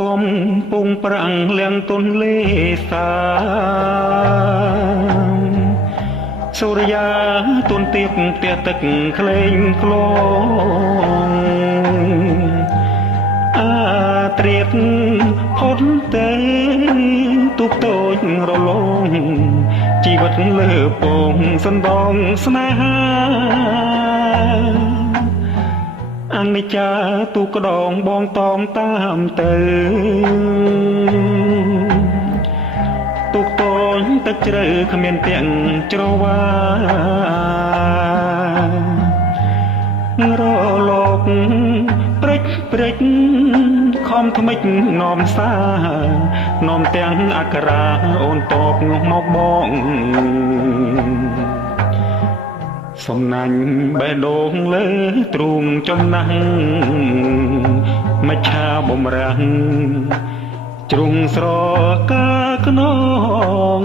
កុំពងប្រាំងលៀងទុនលេសាសូរិយាទុនទៀបផ្ទះទឹកក្លែងក្លងអាត្រៀតផុតទេទុកតូចរលងជីវិតលើពងសណ្ដងស្នេហាអនិច្ចាទូក្ដងបងតមតាមទៅទុកតូចទឹកជ្រៅគ្មានទាំងច្រវារលោកព្រិចខំថ្មិចនាំសានាំទាំងអក្សរាអូនតបមកបងសំណាញ់បេះដូងលើទ្រូងចំណាស់មច្ឆាបំរាំងជ្រុងស្រកាខ្នង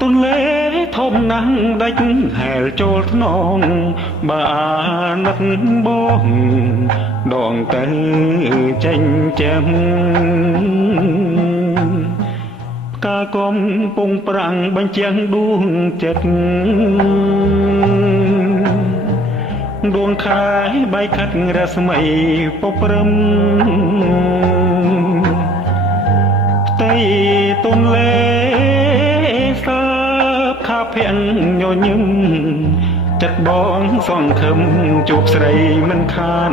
ទុនលេធំណាស់ដាច់ហែលចូលថ្នងបើអាណិតបងដងទៅចេញចាំកាកុំពងប្រាំងបញ្ចាំងដួងចិត្តដួងខែបែកខាត់រស្មីពព្រឹមផ្ទៃទុនលេសាបខាភ័ងញញឹមចិត្តបងសង្ឃឹមជួបស្រីមិនខាន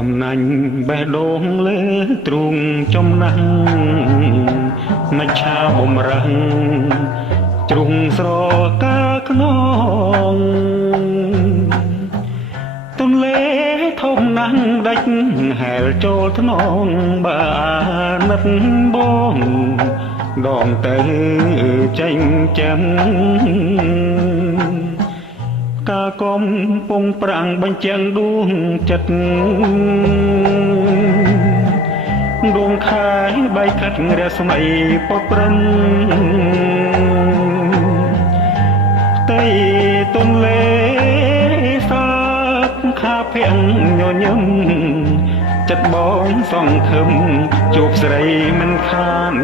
សំណាញ់បេះដូងលើទ្រូងចំណាស់មច្ឆាបំរាំងជ្រុងស្រកាខ្នងទុនលេធំណាស់ដាច់ហែលចូលថ្នងបើអាណិតបងដងទៅចេញចាំកាកុំពងប្រាំងបញ្ចាំងដួងចិត្តដួងខែបែកខាត់រស្មីពព្រឹមផ្ទៃទុនលេសាបខាភ័ងញញឹមចិត្តបងសង្ឃឹមជួបស្រីមិនខាន